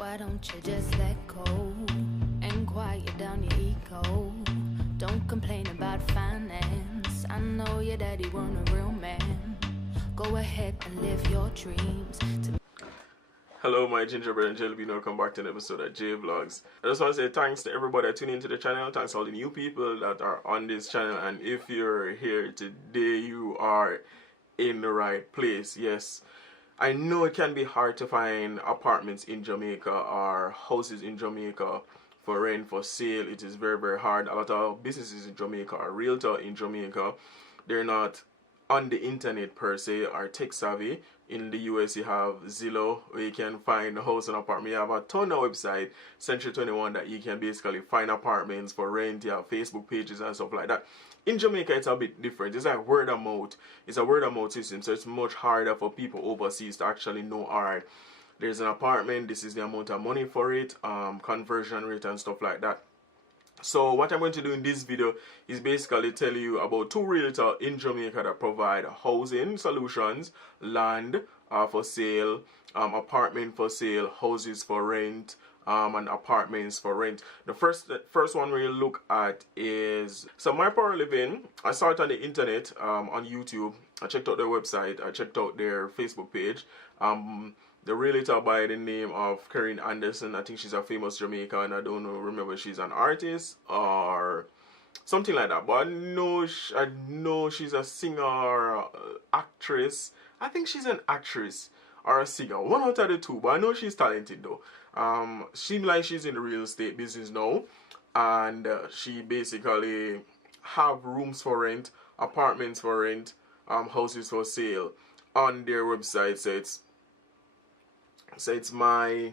Why don't you just let go and quiet down your ego? Don't complain about finance. I know your daddy wasn't a real man. Go ahead and live your dreams. Hello my gingerbread and jelly bean, welcome back to an episode of JVLOGS. I just want to say thanks to everybody that tuned into the channel, thanks to all the new people that are on this channel, and if you're here today, you are in the right place. Yes, I know it can be hard to find apartments in Jamaica or houses in Jamaica for rent, for sale. It is very, very hard. A lot of businesses in Jamaica or realtor in Jamaica, they're not on the internet per se or tech savvy. In the US you have Zillow, where you can find a house and apartment. You have a ton of website, Century 21, that you can basically find apartments for rent. You have Facebook pages and stuff like that. In Jamaica it's a bit different. It's like word of mouth. It's a word of mouth system, so it's much harder for people overseas to actually know, alright, there's an apartment, this is the amount of money for it, conversion rate and stuff like that. So what I'm going to do in this video is basically tell you about two realtors in Jamaica that provide housing solutions, land for sale, apartment for sale, houses for rent, and apartments for rent. The first one we'll look at is My Power Living. I saw it on the internet, on YouTube. I checked out their website, I checked out their Facebook page. The realtor by the name of Sharon Anderson. I think she's a famous Jamaican. I don't remember if she's an artist or something like that. But I know she's a singer, actress. I think she's an actress or a singer. One out of the two. But I know she's talented though. Seems like she's in the real estate business now, and she basically have rooms for rent, apartments for rent, houses for sale on their website. So it's my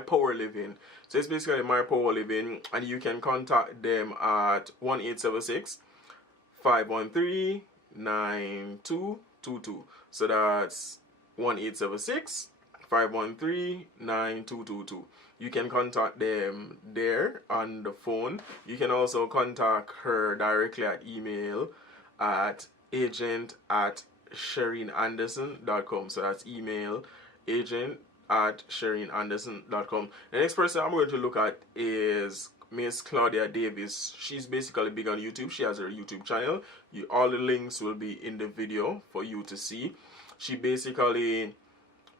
Power Living. So it's basically My Power Living, and you can contact them at 1-876-513-9222. So that's 1-876-513-9222. You can contact them there on the phone. You can also contact her directly at email at agent@SharonAnderson.com. So that's email agent@SharonAnderson.com. The next person I'm going to look at is Miss Claudia Davis. She's basically big on YouTube. She has her YouTube channel. All the links will be in the video for you to see. She basically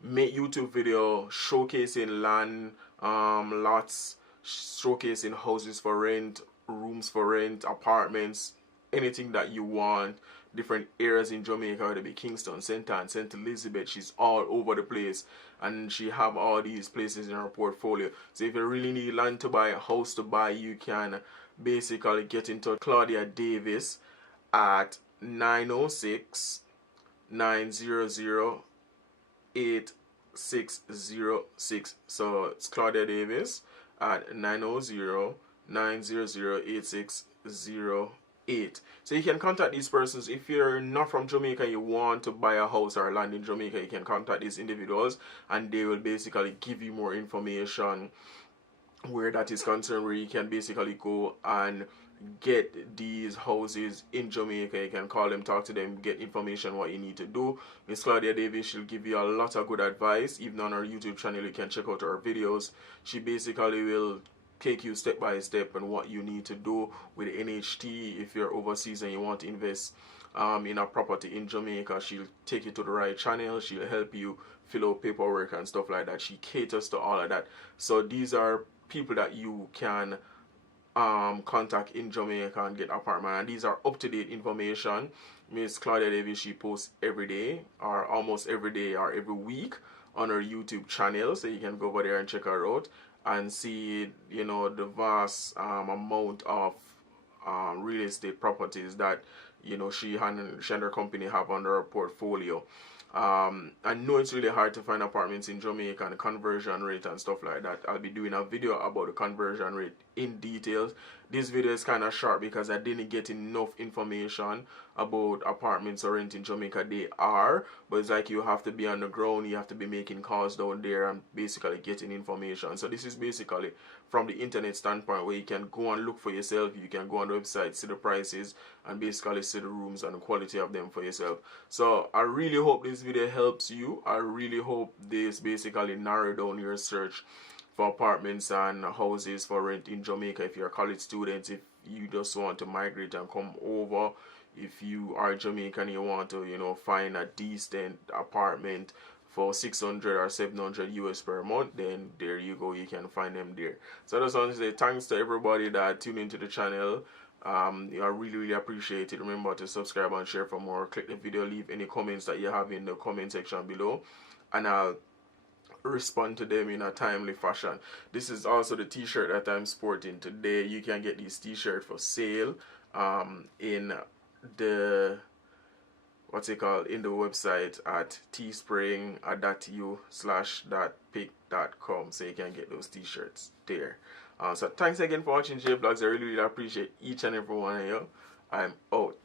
make YouTube video showcasing land, lots, showcasing houses for rent, rooms for rent, apartments, anything that you want. Different areas in Jamaica, whether it be Kingston, St. Anne, St. Elizabeth. She's all over the place, and she have all these places in her portfolio. So if you really need land to buy, a house to buy, you can basically get into Claudia Davis at 906-900-8606. So it's Claudia Davis at 900-900-8608. So you can contact these persons. If you're not from Jamaica and you want to buy a house or land in Jamaica, you can contact these individuals, and they will basically give you more information where that is concerned, where you can basically go and get these houses in Jamaica. You can call them, talk to them, get information what you need to do. Miss Claudia Davis, she'll give you a lot of good advice. Even on her YouTube channel, you can check out her videos. She basically will take you step by step on what you need to do with NHT. If you're overseas and you want to invest in a property in Jamaica, she'll take you to the right channel. She'll help you fill out paperwork and stuff like that. She caters to all of that. So these are people that you can contact in Jamaica and get apartment, and these are up-to-date information. Miss Claudia Davis, she posts every day or almost every day or every week on her YouTube channel, so you can go over there and check her out and see, you know, the vast amount of real estate properties that, you know, she and her company have under her portfolio. I know it's really hard to find apartments in Jamaica and the conversion rate and stuff like that. I'll be doing a video about the conversion rate in details. This video is kind of short because I didn't get enough information about apartments or rent in Jamaica. They are, but it's like you have to be on the ground, you have to be making calls down there and basically getting information. So this is basically from the internet standpoint, where you can go and look for yourself. You can go on the website, see the prices, and basically see the rooms and the quality of them for yourself. So I really hope this video helps you. I really hope this basically narrow down your search for apartments and houses for rent in Jamaica. If you're a college student, if you just want to migrate and come over, if you are Jamaican and you want to, you know, find a decent apartment for 600 or 700 US per month, then there you go, you can find them there. So I just want to say thanks to everybody that tuned into the channel. I really appreciate it. Remember to subscribe and share for more. Click the video, leave any comments that you have in the comment section below, and I'll respond to them in a timely fashion. This is also the t-shirt that I'm sporting today. You can get this t-shirt for sale in the in the website at teespring.u/pick.com, so you can get those t-shirts there. So thanks again for watching JVLOGS. I really appreciate each and every one of you. I'm out.